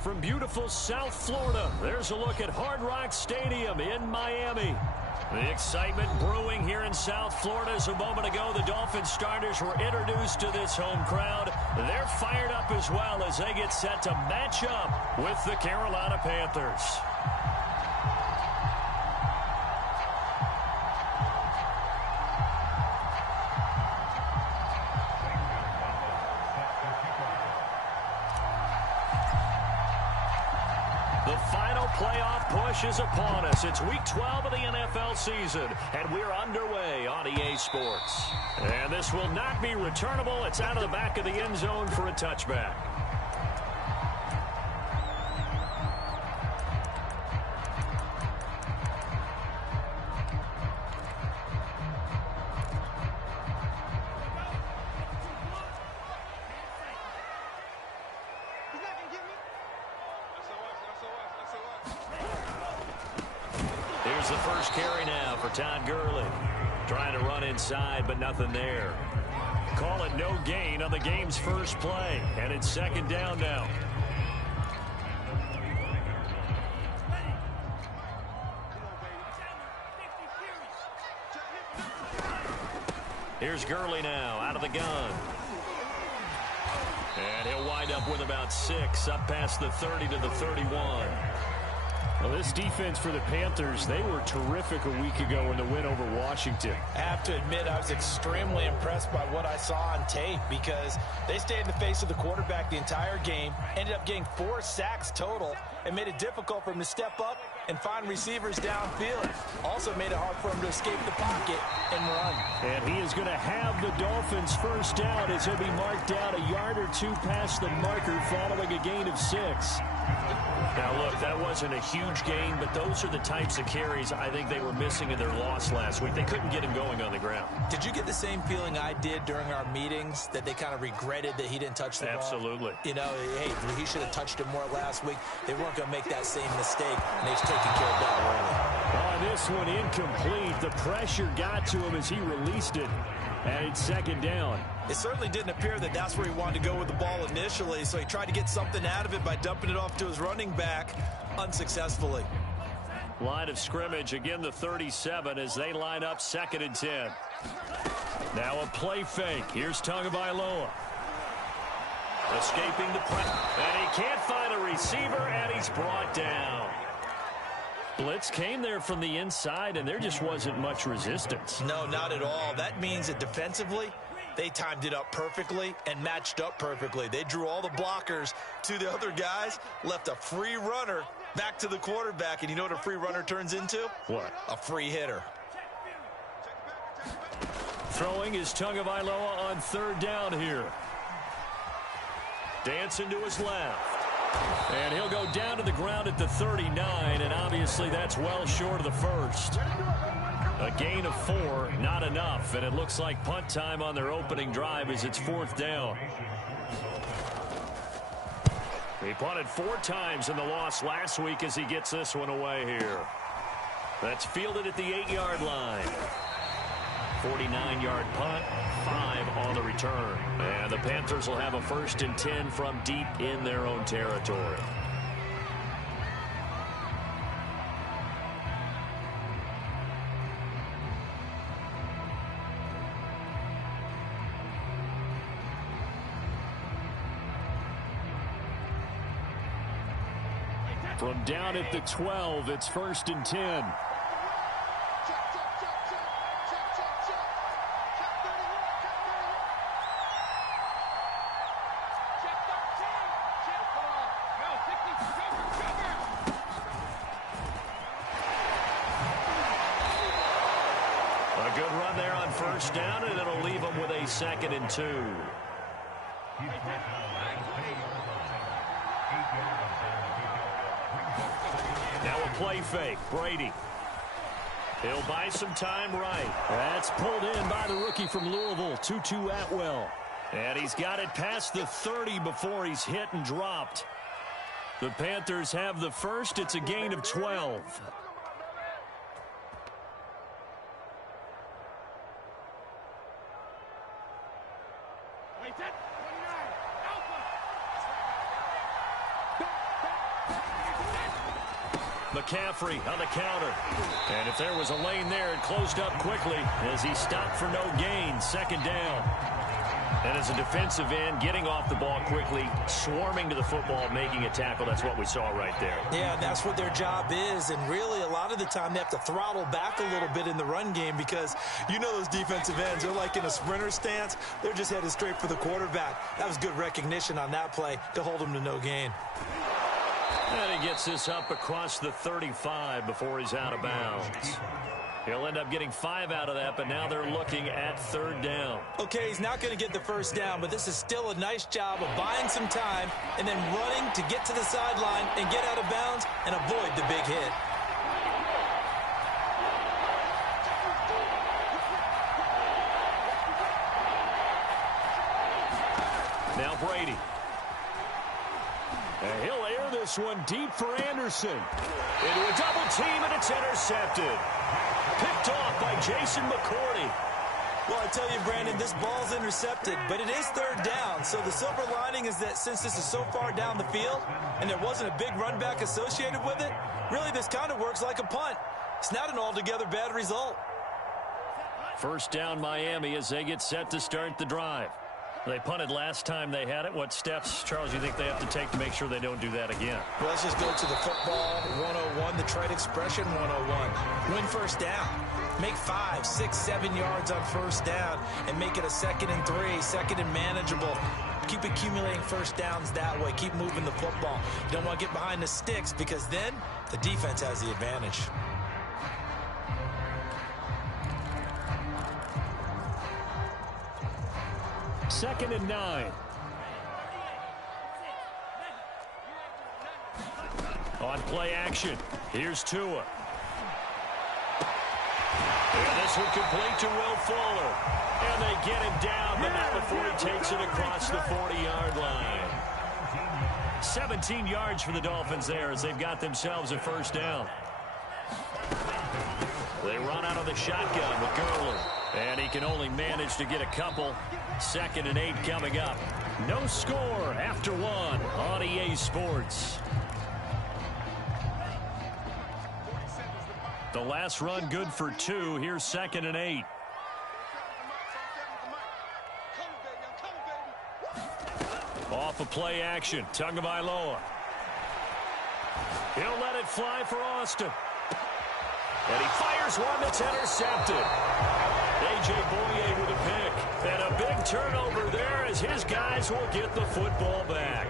From beautiful South Florida, there's a look at Hard Rock Stadium in Miami. The excitement brewing here in South Florida as a moment ago the Dolphins starters were introduced to this home crowd. They're fired up as well as they get set to match up with the Carolina Panthers. The final playoff push is upon us. It's week 12 of the NFL season, and we're underway on EA Sports. And this will not be returnable. It's out of the back of the end zone for a touchback. Here's the first carry now for Todd Gurley. Trying to run inside, but nothing there. Call it no gain on the game's first play, and it's second down now. Here's Gurley now out of the gun. And he'll wind up with about 6, up past the 30 to the 31. Well, this defense for the Panthers, they were terrific a week ago in the win over Washington. I have to admit, I was extremely impressed by what I saw on tape because they stayed in the face of the quarterback the entire game, ended up getting 4 sacks total, and made it difficult for him to step up and find receivers downfield. Also made it hard for him to escape the pocket and run. And he is going to have the Dolphins first down as he'll be marked down a yard or 2 past the marker following a gain of 6. Now, look, that wasn't a huge gain, but those are the types of carries I think they were missing in their loss last week. They couldn't get him going on the ground. Did you get the same feeling I did during our meetings, that they kind of regretted that he didn't touch the ball? Absolutely. You know, hey, he should have touched it more last week. They weren't going to make that same mistake, and they've taken care of that early. Oh, this one incomplete. The pressure got to him as he released it, and it's second down. It certainly didn't appear that that's where he wanted to go with the ball initially, so he tried to get something out of it by dumping it off to his running back unsuccessfully. Line of scrimmage, again the 37 as they line up 2nd and 10. Now a play fake. Here's Tagovailoa. Escaping the press. And he can't find a receiver, and he's brought down. Blitz came there from the inside, and there just wasn't much resistance. No, not at all. That means that defensively, they timed it up perfectly and matched up perfectly. They drew all the blockers to the other guys, left a free runner back to the quarterback. And you know what a free runner turns into? What? A free hitter. Throwing is Tagovailoa on 3rd down here. Dancing to his left. And he'll go down to the ground at the 39, and obviously that's well short of the first. A gain of 4, not enough, and it looks like punt time on their opening drive as it's 4th down. He punted 4 times in the loss last week as he gets this one away here. That's fielded at the 8-yard line. 49-yard punt, 5 on the return. And the Panthers will have a 1st and 10 from deep in their own territory. From down at the 12, it's 1st and 10. A good run there on 1st down, and it'll leave them with a 2nd and 2. Now a play fake. Brady. He'll buy some time right. That's pulled in by the rookie from Louisville, Tutu Atwell. And he's got it past the 30 before he's hit and dropped. The Panthers have the first. It's a gain of 12. McCaffrey on the counter. And if there was a lane there, it closed up quickly as he stopped for no gain. Second down. And as a defensive end, getting off the ball quickly, swarming to the football, making a tackle. That's what we saw right there. Yeah, that's what their job is. And really, a lot of the time, they have to throttle back a little bit in the run game because you know those defensive ends, they're like in a sprinter stance. They're just headed straight for the quarterback. That was good recognition on that play to hold him to no gain. And he gets this up across the 35 before he's out of bounds. He'll end up getting 5 out of that, but now they're looking at third down. Okay, he's not going to get the first down, but this is still a nice job of buying some time and then running to get to the sideline and get out of bounds and avoid the big hit. Now Brady. And he'll air this one deep for Anderson. Into a double team, and it's intercepted. Picked off by Jason McCourty. Well, I tell you, Brandon, this ball's intercepted, but it is third down. So the silver lining is that since this is so far down the field and there wasn't a big run back associated with it, really this kind of works like a punt. It's not an altogether bad result. First down Miami as they get set to start the drive. They punted last time they had it. What steps, Charles, do you think they have to take to make sure they don't do that again? Well, let's just go to the football 101, the trade expression 101. Win first down. Make 5, 6, 7 yards on first down and make it a 2nd and 3, 2nd and manageable. Keep accumulating first downs that way. Keep moving the football. You don't want to get behind the sticks because then the defense has the advantage. Second and 9. On play action, here's Tua. And this one complete to Will Fuller. And they get him down, but not before he takes it across the 40-yard line. 17 yards for the Dolphins there as they've got themselves a first down. They run out of the shotgun with Gurley. And he can only manage to get a couple. 2nd and 8 coming up. No score after 1 on EA Sports. The last run good for 2. Here's 2nd and 8. Off of play action. Tagovailoa. He'll let it fly for Austin. And he fires one that's intercepted. A.J. Boye with a pick. And a big turnover there as his guys will get the football back.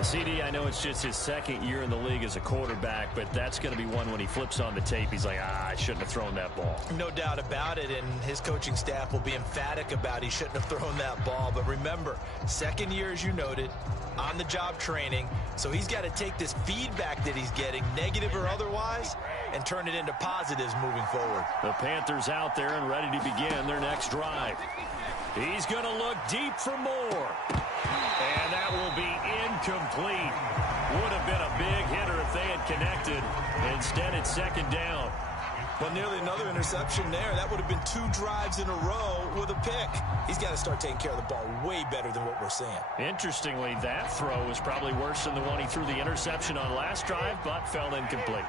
CD, I know it's just his 2nd year in the league as a quarterback, but that's going to be one when he flips on the tape. He's like, I shouldn't have thrown that ball. No doubt about it, and his coaching staff will be emphatic about he shouldn't have thrown that ball. But remember, 2nd year, as you noted, on-the-job training, so he's got to take this feedback that he's getting, negative or otherwise, and turn it into positives moving forward. The Panthers out there and ready to begin their next drive. He's going to look deep for more. And that will be incomplete. Would have been a big hitter if they had connected. Instead, it's 2nd down. But nearly another interception there. That would have been 2 drives in a row with a pick. He's got to start taking care of the ball way better than what we're seeing. Interestingly, that throw was probably worse than the one he threw the interception on last drive, but fell incomplete.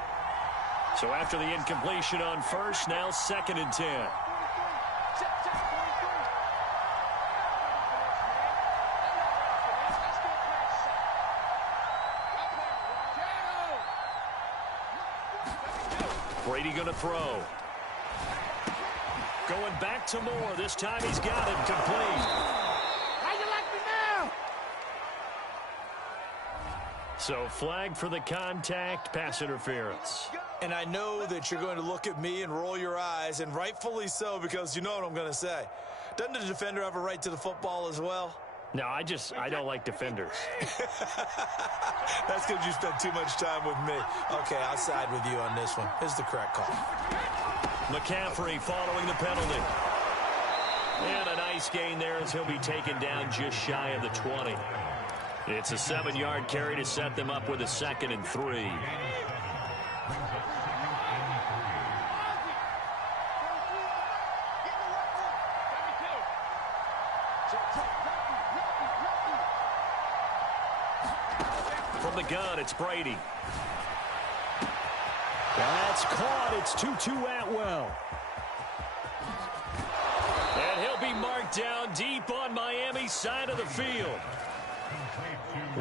So after the incompletion on first, now 2nd and 10. Brady going to throw. Going back to Moore. This time he's got it complete. How you like me now? So flag for the contact, pass interference. And I know that you're going to look at me and roll your eyes, and rightfully so, because you know what I'm going to say. Doesn't the defender have a right to the football as well? No, I don't like defenders. That's because you spent too much time with me. Okay, I'll side with you on this one. Here's the correct call. McCaffrey following the penalty. And a nice gain there as he'll be taken down just shy of the 20. It's a 7-yard carry to set them up with a 2nd and 3. From the gun, it's Brady. That's caught. It's Tutu Atwell. And he'll be marked down deep on Miami's side of the field.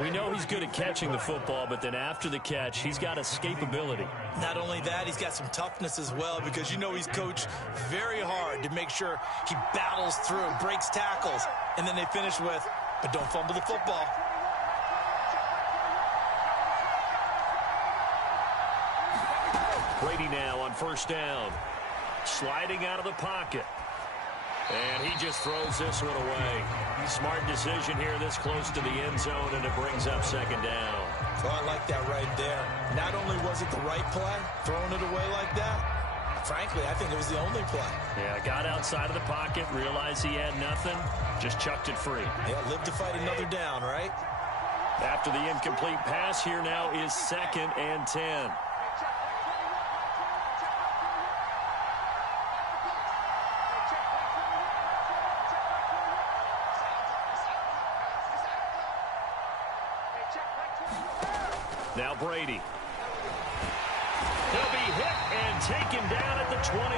We know he's good at catching the football, but then after the catch, he's got escapability. Not only that, he's got some toughness as well, because you know he's coached very hard to make sure he battles through, breaks tackles, and then they finish with, but don't fumble the football. Brady now on first down. Sliding out of the pocket. And he just throws this one away. Smart decision here this close to the end zone, and it brings up second down. Oh, I like that right there. Not only was it the right play, throwing it away like that, frankly, I think it was the only play. Yeah, got outside of the pocket, realized he had nothing, just chucked it free. Yeah, live to fight another down, right? After the incomplete pass, here now is 2nd and 10. Now Brady. He'll be hit and taken down at the 21.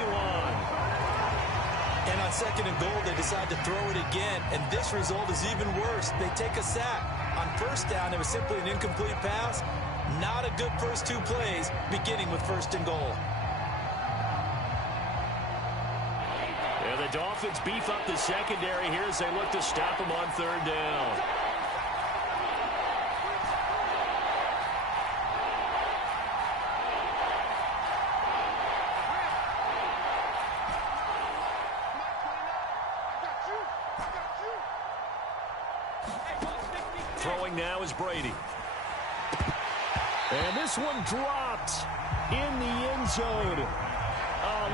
And on 2nd and goal, they decide to throw it again, and this result is even worse. They take a sack. On first down, it was simply an incomplete pass. Not a good first 2 plays, beginning with 1st and goal. And the Dolphins beef up the secondary here as they look to stop him on 3rd down. Throwing now is Brady. And this one dropped in the end zone.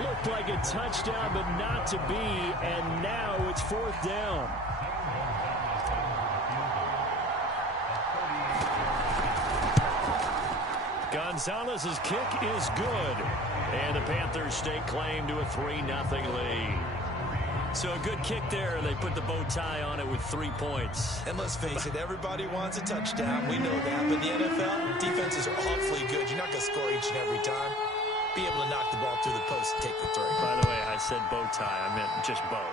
Looked like a touchdown, but not to be. And now it's 4th down. Gonzalez's kick is good. And the Panthers stake claim to a 3-0 lead. So a good kick there. They put the bow tie on it with 3 points. And let's face it, everybody wants a touchdown. We know that. But in the NFL, defenses are awfully good. You're not going to score each and every time. Be able to knock the ball through the post and take the 3. By the way, I said bow tie. I meant just bow.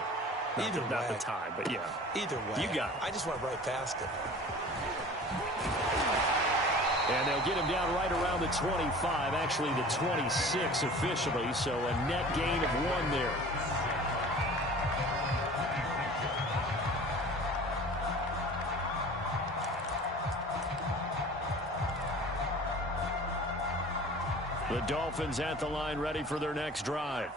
Not the tie, but yeah. Either way. You got it. I just went right past it. And they'll get him down right around the 25, actually the 26 officially, so a net gain of 1 there. The Dolphins at the line, ready for their next drive.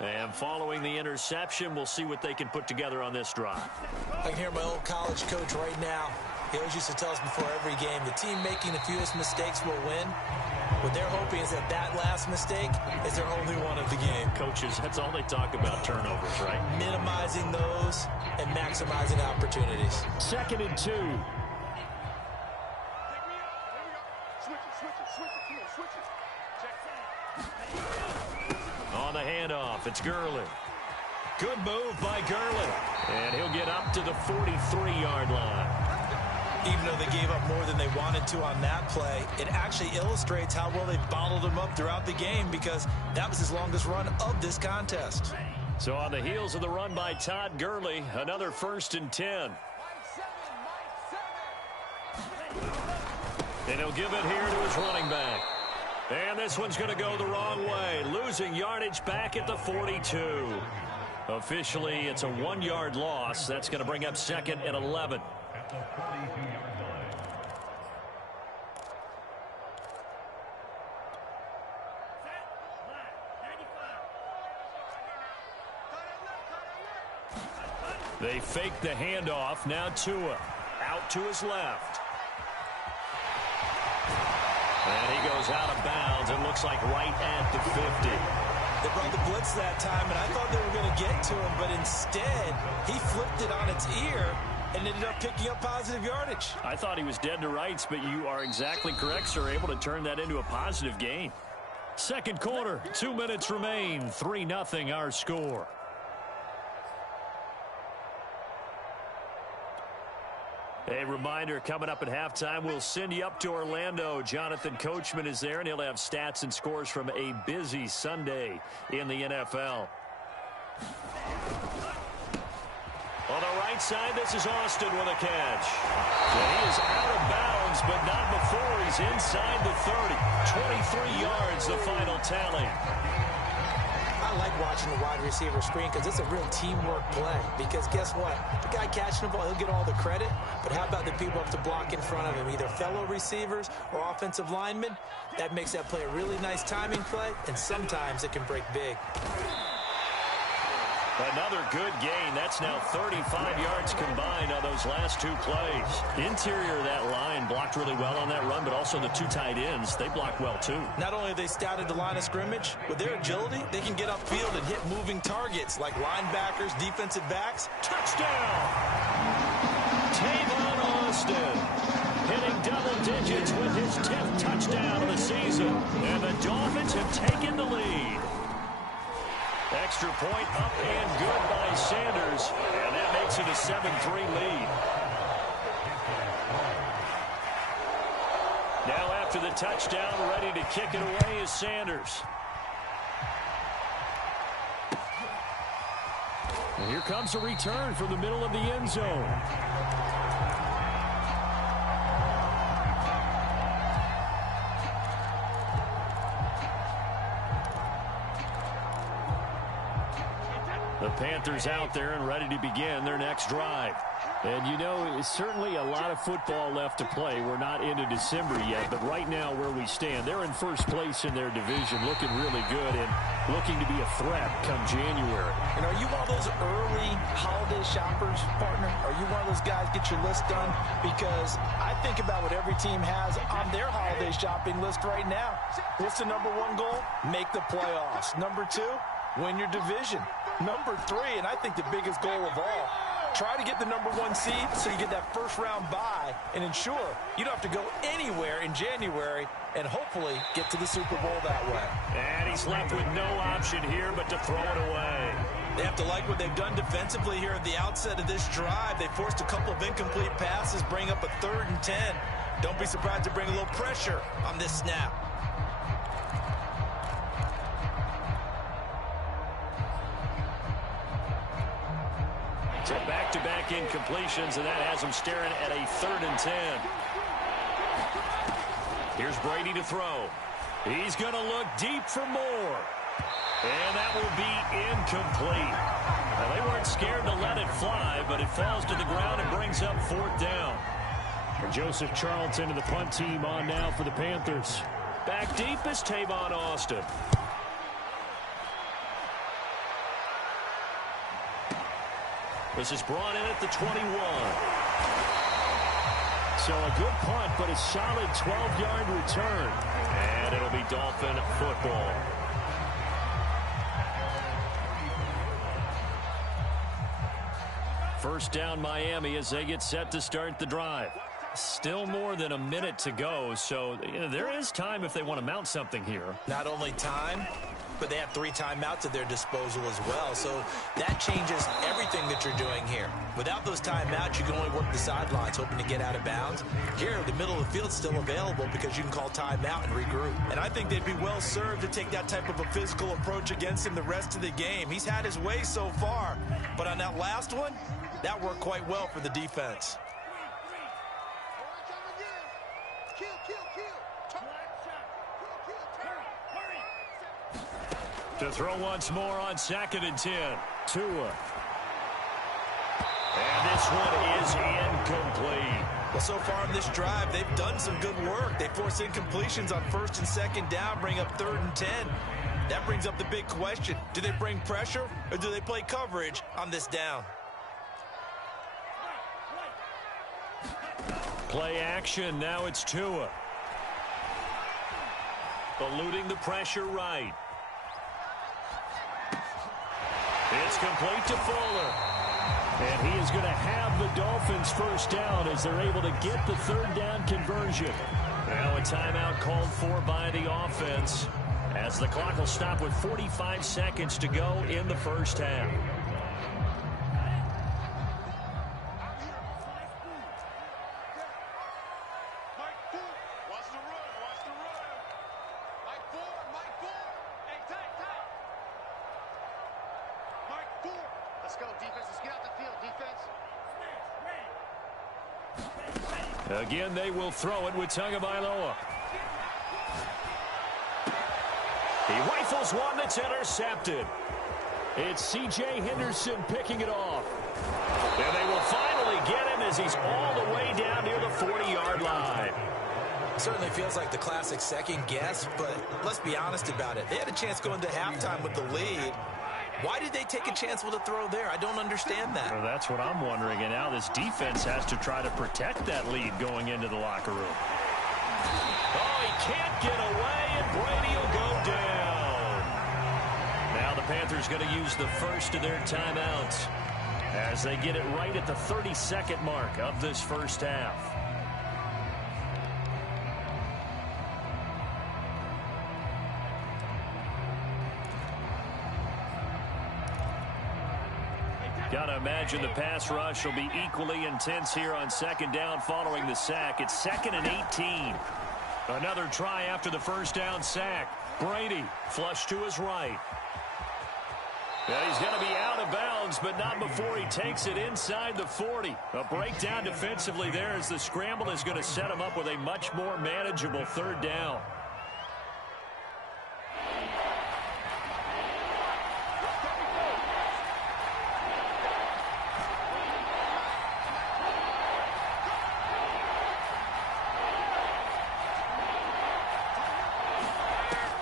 And following the interception, we'll see what they can put together on this drive. I can hear my old college coach right now. He always used to tell us before every game, the team making the fewest mistakes will win. What they're hoping is that that last mistake is their only one of the game. Coaches, that's all they talk about, turnovers, right? Minimizing those and maximizing opportunities. 2nd and 2. On the handoff, it's Gurley. Good move by Gurley. And he'll get up to the 43-yard line. Even though they gave up more than they wanted to on that play, it actually illustrates how well they bottled him up throughout the game, because that was his longest run of this contest. So on the heels of the run by Todd Gurley, another 1st and 10. And he'll give it here to his running back. And this one's going to go the wrong way, losing yardage back at the 42. Officially, it's a 1-yard loss. That's going to bring up 2nd and 11. They fake the handoff. Now Tua out to his left. And he goes out of bounds. It looks like right at the 50. They brought the blitz that time, and I thought they were going to get to him, but instead, he flipped it on its ear and ended up picking up positive yardage. I thought he was dead to rights, but you are exactly correct, sir. Able to turn that into a positive gain. 2nd quarter, 2 minutes remain. 3-0 our score. A reminder, coming up at halftime, we'll send you up to Orlando. Jonathan Coachman is there, and he'll have stats and scores from a busy Sunday in the NFL. On the right side, this is Austin with a catch. And he is out of bounds, but not before he's inside the 30. 23 yards, the final tally. I like watching the wide receiver screen because it's a real teamwork play. Because guess what? The guy catching the ball, he'll get all the credit. But how about the people up to block in front of him, either fellow receivers or offensive linemen? That makes that play a really nice timing play, and sometimes it can break big. Another good gain. That's now 35 yards combined on those last two plays. Interior of that line blocked really well on that run, but also the two tight ends, they blocked well too. Not only have they scouted the line of scrimmage, with their agility, they can get upfield and hit moving targets like linebackers, defensive backs. Touchdown! Tavon Austin hitting double digits with his 10th touchdown of the season. And the Dolphins have taken the lead. Extra point up and good by Sanders, and that makes it a 7-3 lead. Now after the touchdown, ready to kick it away is Sanders. And here comes a return from the middle of the end zone. The Panthers out there and ready to begin their next drive. And, you know, it's certainly a lot of football left to play. We're not into December yet, but right now where we stand, they're in first place in their division, looking really good and looking to be a threat come January. And are you one of those early holiday shoppers, partner? Are you one of those guys get your list done? Because I think about what every team has on their holiday shopping list right now. What's the number one goal? Make the playoffs. Number two, win your division. Number three, and I think the biggest goal of all, try to get the number one seed so you get that first round bye and ensure you don't have to go anywhere in January and hopefully get to the Super Bowl that way. And he's left with no option here but to throw it away. They have to like what they've done defensively here at the outset of this drive. They forced a couple of incomplete passes, bring up a 3rd and 10. Don't be surprised to bring a little pressure on this snap. So back-to-back incompletions, and that has him staring at a 3rd and 10. Here's Brady to throw. He's going to look deep for more. And that will be incomplete. Now, they weren't scared to let it fly, but it falls to the ground and brings up 4th down. And Joseph Charlton and the punt team on now for the Panthers. Back deep is Tavon Austin. This is brought in at the 21. So a good punt, but a solid 12-yard return. And it'll be Dolphin football. First down Miami as they get set to start the drive. Still more than a minute to go, so there is time if they want to mount something here. Not only time, but they have 3 timeouts at their disposal as well. So that changes everything that you're doing here. Without those timeouts, you can only work the sidelines, hoping to get out of bounds. Here, the middle of the field's still available because you can call timeout and regroup. And I think they'd be well served to take that type of a physical approach against him the rest of the game. He's had his way so far, but on that last one, that worked quite well for the defense. To throw once more on 2nd and 10. Tua. And this one is incomplete. Well, so far in this drive, they've done some good work. They force incompletions on 1st and 2nd down, bring up 3rd and 10. That brings up the big question. Do they bring pressure or do they play coverage on this down? Play action. Now it's Tua. Eluding the pressure right. It's complete to Fuller. And he is going to have the Dolphins first down as they're able to get the 3rd down conversion. Now a timeout called for by the offense as the clock will stop with 45 seconds to go in the first half. Let's go, defense. Let's get out the field, defense. Again, they will throw it with Tagovailoa. He rifles one that's intercepted. It's C.J. Henderson picking it off. And they will finally get him as he's all the way down near the 40-yard line. Certainly feels like the classic second guess, but let's be honest about it. They had a chance going to halftime with the lead. Why did they take a chance with a throw there? I don't understand that. Well, that's what I'm wondering. And now this defense has to try to protect that lead going into the locker room. Oh, he can't get away, and Brady will go down. Now the Panthers going to use the first of their timeouts as they get it right at the 30-second mark of this first half. Got to imagine the pass rush will be equally intense here on second down following the sack. It's 2nd and 18. Another try after the first down sack. Brady flush to his right. Yeah, he's going to be out of bounds, but not before he takes it inside the 40. A breakdown defensively there as the scramble is going to set him up with a much more manageable third down.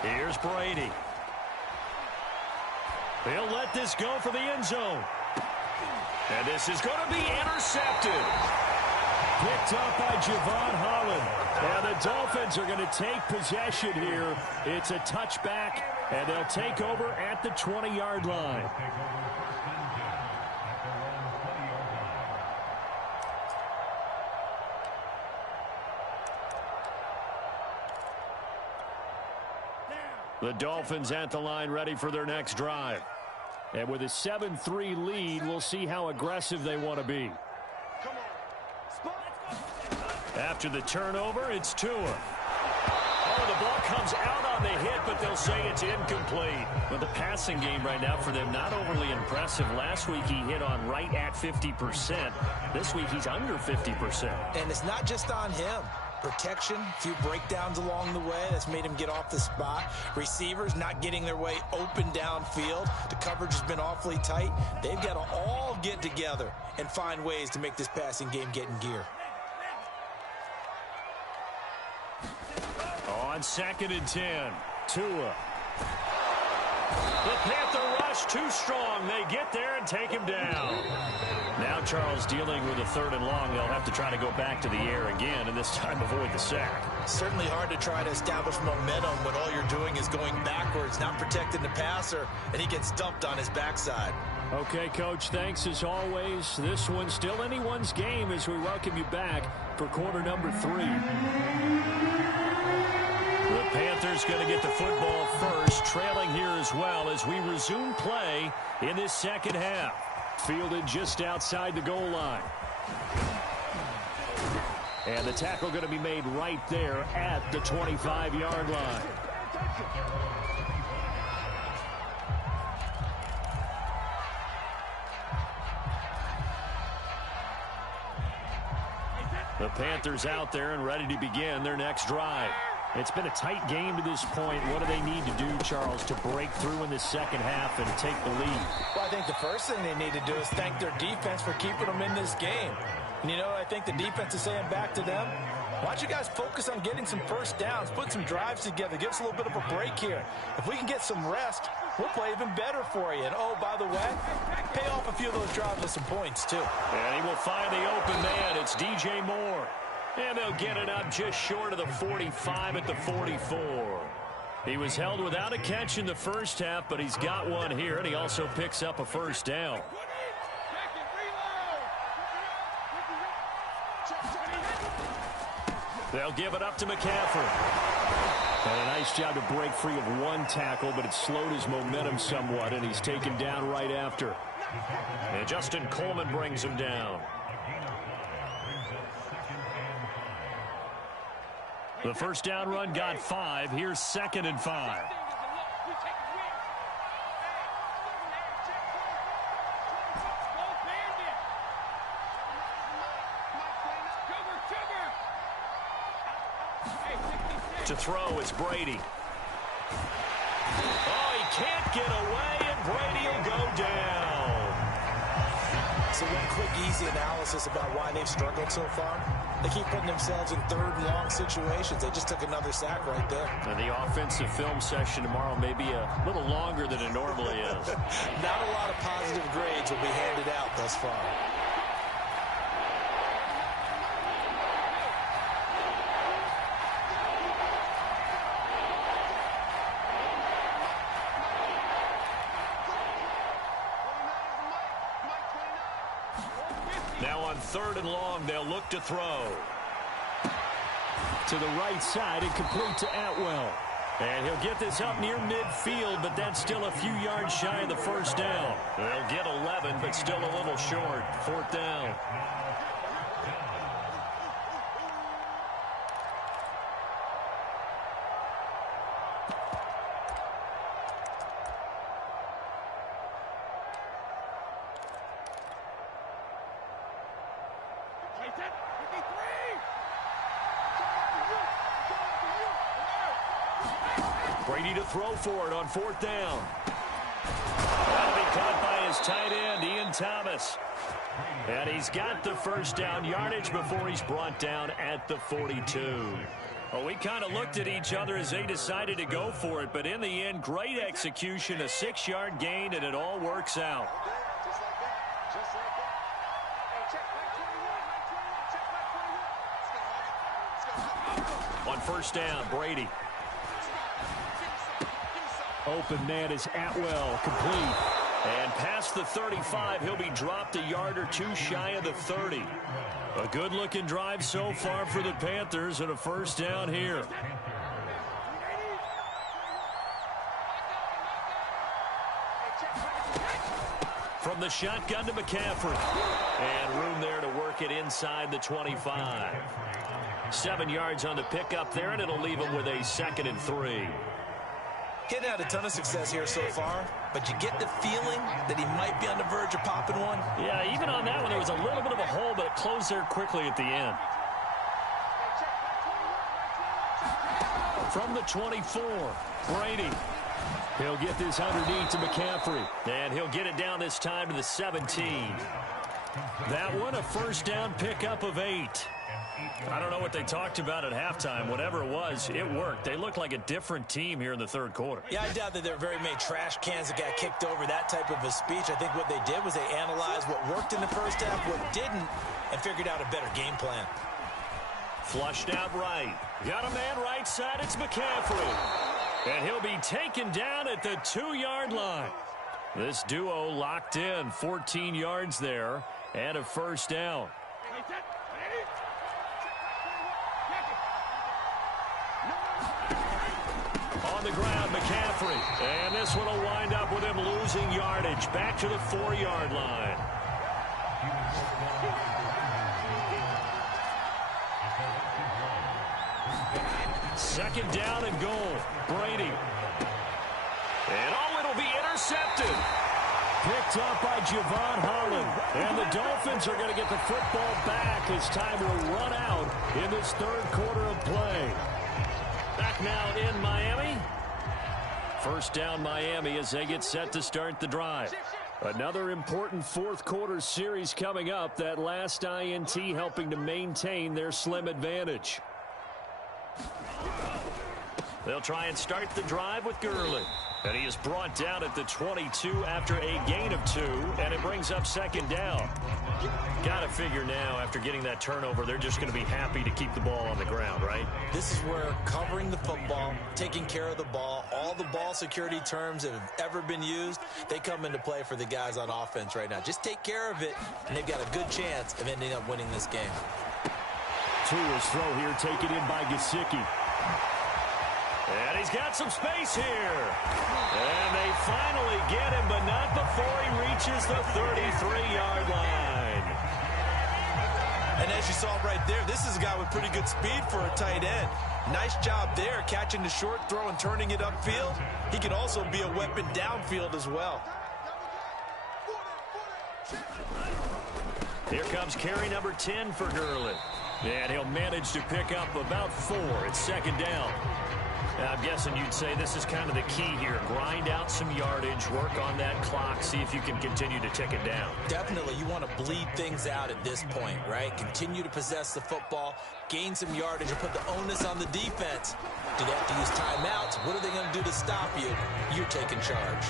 Here's Brady. He'll let this go for the end zone. And this is going to be intercepted. Picked up by Javon Holland. And the Dolphins are going to take possession here. It's a touchback, and they'll take over at the 20-yard line. The Dolphins at the line ready for their next drive. And with a 7-3 lead, we'll see how aggressive they want to be. After the turnover, it's Tua. Oh, the ball comes out on the hit, but they'll say it's incomplete. But the passing game right now for them, not overly impressive. Last week, he hit on right at 50%. This week, he's under 50%. And it's not just on him. Protection, a few breakdowns along the way. That's made him get off the spot. Receivers not getting their way open downfield. The coverage has been awfully tight. They've got to all get together and find ways to make this passing game get in gear. On 2nd and 10, Tua. The Panther rush too strong. They get there and take him down. Now Charles dealing with a 3rd and long. They'll have to try to go back to the air again, and this time avoid the sack. Certainly hard to try to establish momentum when all you're doing is going backwards, not protecting the passer, and he gets dumped on his backside. Okay, Coach, thanks as always. This one's still anyone's game as we welcome you back for quarter number 3. The Panthers going to get the football first, trailing here as well as we resume play in this second half. Fielded just outside the goal line. And the tackle going to be made right there at the 25-yard line. The Panthers out there and ready to begin their next drive. It's been a tight game to this point. What do they need to do, Charles, to break through in the second half and take the lead? Well, I think the first thing they need to do is thank their defense for keeping them in this game. And, you know, I think the defense is saying back to them, why don't you guys focus on getting some first downs, put some drives together, give us a little bit of a break here. If we can get some rest, we'll play even better for you. And, oh, by the way, pay off a few of those drives with some points, too. And he will find the open man. It's DJ Moore. And they'll get it up just short of the 45 at the 44. He was held without a catch in the first half, but he's got one here, and he also picks up a first down. They'll give it up to McCaffrey. And a nice job to break free of one tackle, but it slowed his momentum somewhat, and he's taken down right after. And Justin Coleman brings him down. The first down run got 5. Here's 2nd and 5. To throw is Brady. Oh, he can't get away, and Brady will go down. So one quick, easy analysis about why they've struggled so far. They keep putting themselves in third and long situations. They just took another sack right there. And the offensive film session tomorrow may be a little longer than it normally is. Not a lot of positive grades will be handed out thus far. Now on 3rd and long, they'll look to throw. To the right side and complete to Atwell. And he'll get this up near midfield, but that's still a few yards shy of the first down. They'll get 11, but still a little short. 4th down. Brady to throw for it on 4th down. That'll be caught by his tight end, Ian Thomas. And he's got the first down yardage before he's brought down at the 42. Well, we kind of looked at each other as they decided to go for it, but in the end, great execution, a 6-yard gain, and it all works out. On 1st down, Brady. Open man is Atwell, complete. And past the 35, he'll be dropped a yard or two shy of the 30. A good-looking drive so far for the Panthers, and a first down here. From the shotgun to McCaffrey. And room there to work it inside the 25. 7 yards on the pickup there, and it'll leave him with a 2nd and 3. Getting out a ton of success here so far, but you get the feeling that he might be on the verge of popping one. Yeah, even on that one, there was a little bit of a hole, but it closed there quickly at the end. From the 24, Brady. He'll get this underneath to McCaffrey. And he'll get it down this time to the 17. That one, a first down pickup of 8. I don't know what they talked about at halftime. Whatever it was, it worked. They looked like a different team here in the 3rd quarter. Yeah, I doubt that there were very many trash cans that got kicked over, that type of a speech. I think what they did was they analyzed what worked in the first half, what didn't, and figured out a better game plan. Flushed out right. Got a man right side. It's McCaffrey. And he'll be taken down at the 2-yard line. This duo locked in. 14 yards there and a first down. On the ground, McCaffrey. And this one will wind up with him losing yardage. Back to the 4-yard line. Second down and goal. Brady. And it'll be intercepted. Picked up by Javon Holland. And the Dolphins are going to get the football back as time will run out in this 3rd quarter of play. Back now in Miami. First down Miami as they get set to start the drive. Another important 4th quarter series coming up. That last INT helping to maintain their slim advantage. They'll try and start the drive with Gurley. And he is brought down at the 22 after a gain of 2. And it brings up 2nd down. Got to figure now, after getting that turnover, they're just going to be happy to keep the ball on the ground, right? This is where covering the football, taking care of the ball, all the ball security terms that have ever been used, they come into play for the guys on offense right now. Just take care of it, and they've got a good chance of ending up winning this game. Tua's throw here taken in by Gesicki. And he's got some space here. And they finally get him, but not before he reaches the 33-yard line. And as you saw right there, this is a guy with pretty good speed for a tight end. Nice job there, catching the short throw and turning it upfield. He can also be a weapon downfield as well. Here comes carry number 10 for Gurley. And he'll manage to pick up about 4. It's second down. Now, I'm guessing you'd say this is kind of the key here. Grind out some yardage, work on that clock, see if you can continue to tick it down. Definitely, you want to bleed things out at this point, right? Continue to possess the football, gain some yardage, and put the onus on the defense. Do they have to use timeouts? What are they going to do to stop you? You're taking charge.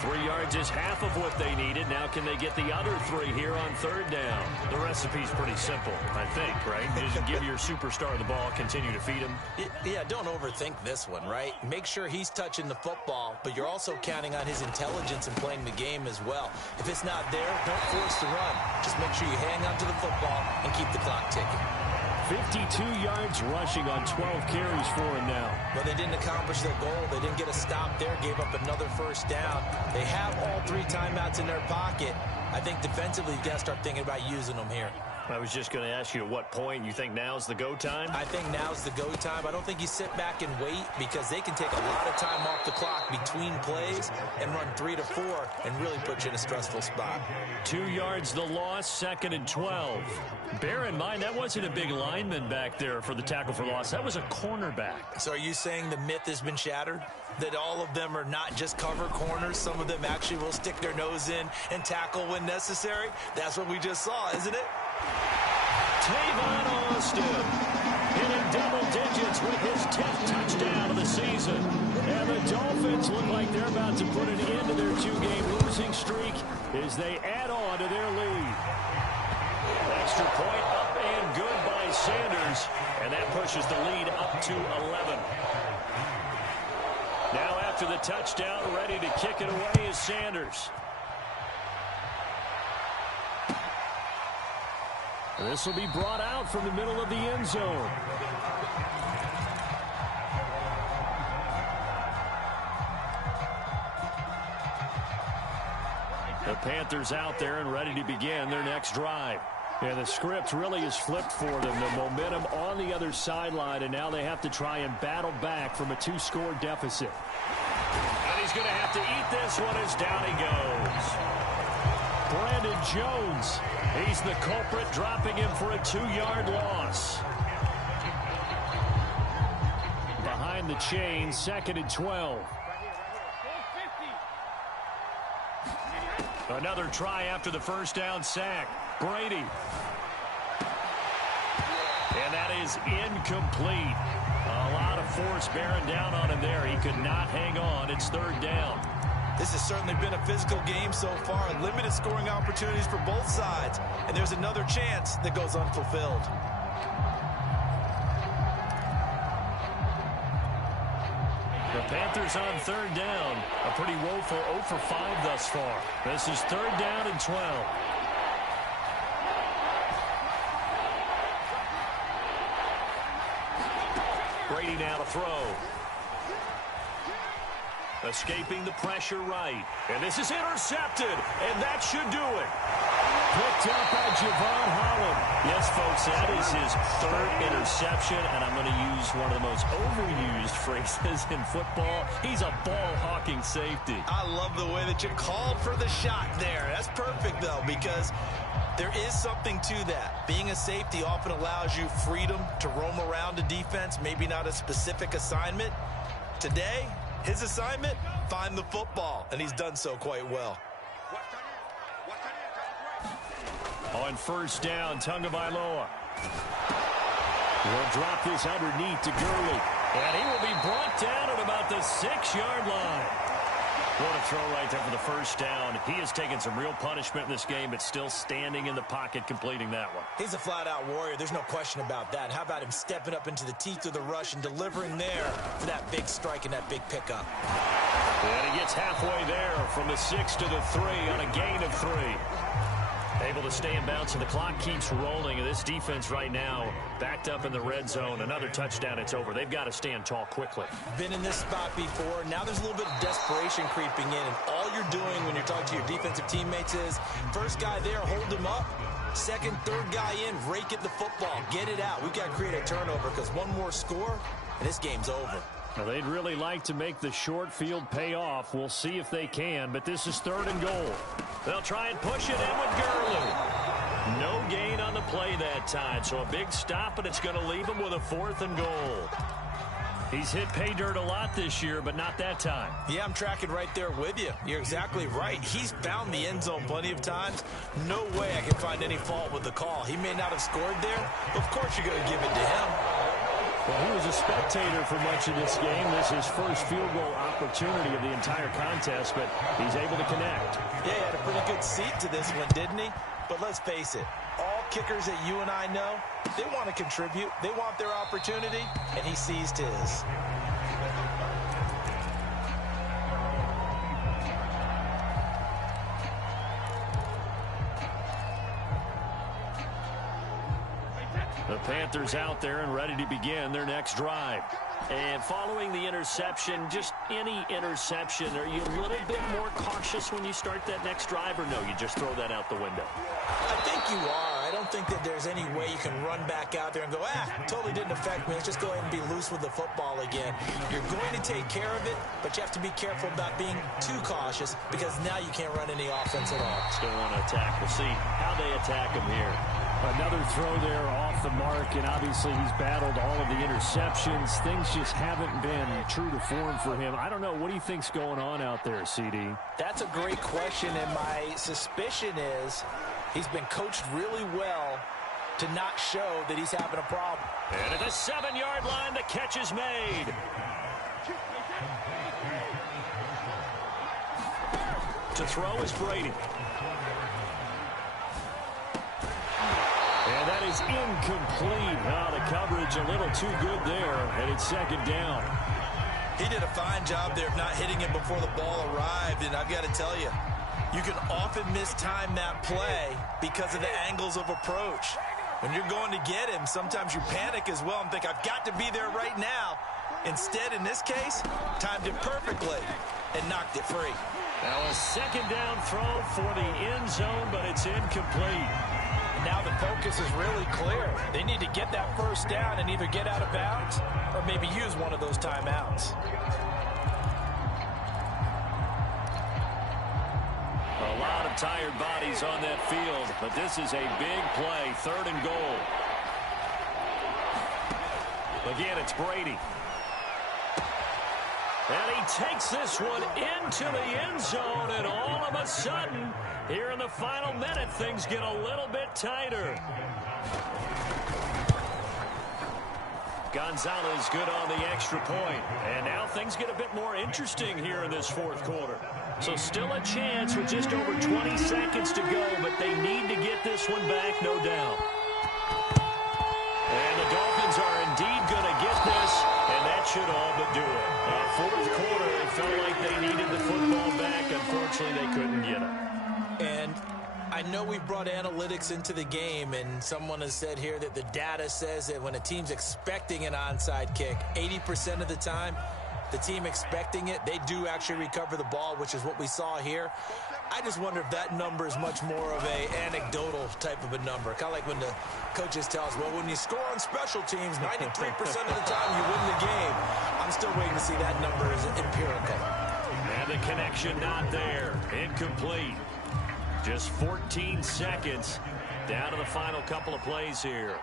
3 yards is half of what they needed. Now can they get the other 3 here on third down? The recipe's pretty simple, I think, right? Just give your superstar the ball, continue to feed him. Yeah, don't overthink this one, right? Make sure he's touching the football, but you're also counting on his intelligence in playing the game as well. If it's not there, don't force the run. Just make sure you hang on to the football and keep the clock ticking. 52 yards rushing on 12 carries for him now. Well, they didn't accomplish their goal. They didn't get a stop there, gave up another first down. They have all 3 timeouts in their pocket. I think defensively, you've got to start thinking about using them here. I was just going to ask you at what point you think now's the go time? I think now's the go time. I don't think you sit back and wait because they can take a lot of time off the clock between plays and run 3 to 4 and really put you in a stressful spot. 2 yards the loss, second and 12. Bear in mind, that wasn't a big lineman back there for the tackle for loss. That was a cornerback. So are you saying the myth has been shattered? That all of them are not just cover corners? Some of them actually will stick their nose in and tackle when necessary? That's what we just saw, isn't it? Tavon Austin hitting double digits with his 10th touchdown of the season. And the Dolphins look like they're about to put an end to their 2-game losing streak as they add on to their lead. Extra point up and good by Sanders. And that pushes the lead up to 11. Now after the touchdown, ready to kick it away is Sanders. This will be brought out from the middle of the end zone. The Panthers out there and ready to begin their next drive. And the script really is flipped for them. The momentum on the other sideline, and now they have to try and battle back from a 2-score deficit. And he's going to have to eat this one as down he goes. Brandon Jones. He's the culprit, dropping him for a 2-yard loss. Behind the chain, second and 12. Another try after the first down sack. Brady. And that is incomplete. A lot of force bearing down on him there. He could not hang on. It's third down. This has certainly been a physical game so far. Limited scoring opportunities for both sides. And there's another chance that goes unfulfilled. The Panthers on third down. A pretty woeful 0 for 5 thus far. This is third down and 12. Brady now to throw. Escaping the pressure right. And this is intercepted. And that should do it. Picked up by Javon Holland. Yes, folks, that is his 3rd interception. And I'm going to use one of the most overused phrases in football. He's a ball-hawking safety. I love the way that you called for the shot there. That's perfect, though, because there is something to that. Being a safety often allows you freedom to roam around a defense, maybe not a specific assignment. Today, his assignment, find the football, and he's done so quite well. On first down, Tagovailoa. We'll drop this underneath to Gurley. And he will be brought down at about the 6-yard line. What a throw right there for the first down. He has taken some real punishment in this game, but still standing in the pocket, completing that one. He's a flat-out warrior. There's no question about that. How about him stepping up into the teeth of the rush and delivering there for that big strike and that big pickup? And he gets halfway there from the 6 to the 3 on a gain of 3. Able to stay in bounds, and the clock keeps rolling. And this defense right now backed up in the red zone. Another touchdown, it's over. They've got to stand tall quickly. Been in this spot before. Now there's a little bit of desperation creeping in. And all you're doing when you're talking to your defensive teammates is, first guy there, hold him up. Second, third guy in, rake at the football. Get it out. We've got to create a turnover because one more score, and this game's over. Now, they'd really like to make the short field pay off. We'll see if they can, but this is 3rd and goal. They'll try and push it in with Gurley. No gain on the play that time, so a big stop, and it's going to leave him with a 4th and goal. He's hit pay dirt a lot this year, but not that time. Yeah, I'm tracking right there with you. You're exactly right. He's found the end zone plenty of times. No way I can find any fault with the call. He may not have scored there, but of course you're going to give it to him. Well, he was a spectator for much of this game. This is his first field goal opportunity of the entire contest, but he's able to connect. Yeah, he had a pretty good seat to this one, didn't he? But let's face it, all kickers that you and I know, they want to contribute. They want their opportunity, and he seized his. The Panthers out there and ready to begin their next drive. And following the interception, just any interception, are you a little bit more cautious when you start that next drive, or no, you just throw that out the window? I think you are. I don't think that there's any way you can run back out there and go, totally didn't affect me. Let's just go ahead and be loose with the football again. You're going to take care of it, but you have to be careful about being too cautious because now you can't run any offense at all. Still want to attack. We'll see how they attack him here. Another throw there off the mark, and obviously he's battled all of the interceptions. Things just haven't been true to form for him. I don't know. What do you think's going on out there, CD? That's a great question, and my suspicion is he's been coached really well to not show that he's having a problem. And at the 7-yard line, the catch is made. To throw is Brady. And that is incomplete. Oh, the coverage a little too good there, and it's 2nd down. He did a fine job there of not hitting it before the ball arrived, and I've got to tell you, you can often mistime that play because of the angles of approach. When you're going to get him, sometimes you panic as well and think, I've got to be there right now. Instead, in this case, timed it perfectly and knocked it free. Now a 2nd down throw for the end zone, but it's incomplete. Now the focus is really clear. They need to get that 1st down and either get out of bounds or maybe use one of those timeouts. A lot of tired bodies on that field, but this is a big play, 3rd and goal. Again, it's Brady. And he takes this one into the end zone, and all of a sudden, here in the final minute, things get a little bit tighter. Gonzalez good on the extra point. And now things get a bit more interesting here in this 4th quarter. So still a chance with just over 20 seconds to go, but they need to get this one back, no doubt. And the Dolphins are indeed going to get this, and that should all but do it. 4th quarter, it felt like they needed the football back. Unfortunately, they couldn't get it. And I know we brought analytics into the game, and someone has said here that the data says that when a team's expecting an onside kick, 80% of the time, the team expecting it, they do actually recover the ball, which is what we saw here. I just wonder if that number is much more of a anecdotal type of a number. Kind of like when the coaches tell us, well, when you score on special teams, 93% of the time you win the game. I'm still waiting to see that number as empirical. And the connection not there. Incomplete. Just 14 seconds down to the final couple of plays here.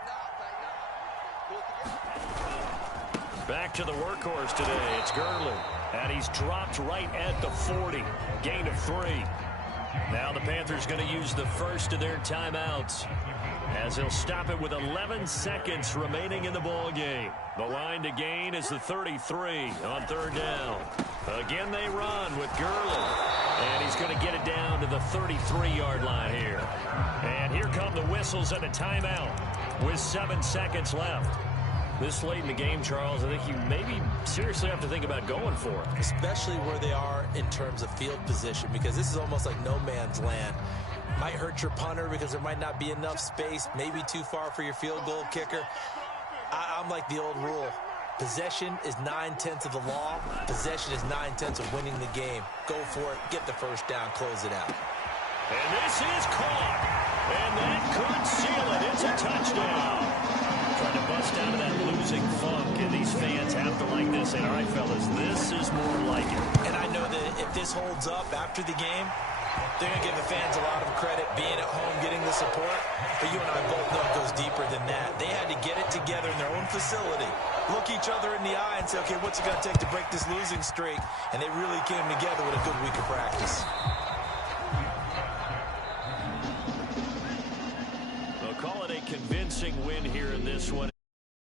Back to the workhorse today. It's Gurley. And he's dropped right at the 40. Gain of 3. Now the Panthers going to use the first of their timeouts, as they'll stop it with 11 seconds remaining in the ball game. The line to gain is the 33 on 3rd down. Again, they run with Gurley. And he's going to get it down to the 33-yard line here. And here come the whistles and a timeout with 7 seconds left. This late in the game, Charles, I think you maybe seriously have to think about going for it. Especially where they are in terms of field position, because this is almost like no man's land. Might hurt your punter because there might not be enough space, maybe too far for your field goal kicker. I'm like the old rule. Possession is 9/10 of the law. Possession is 9/10 of winning the game. Go for it, get the 1st down, close it out. And this is caught. And that could seal it. It's a touchdown. Trying to bust out of that losing funk, and these fans have to like this. And all right, fellas, this is more like it. And I know that if this holds up after the game, they're going to give the fans a lot of credit being at home, getting the support. But you and I both know it goes deeper than that. They had to get it together in their own facility, look each other in the eye and say, okay, what's it going to take to break this losing streak? And they really came together with a good week of practice. They'll call it a convincing win here in this one.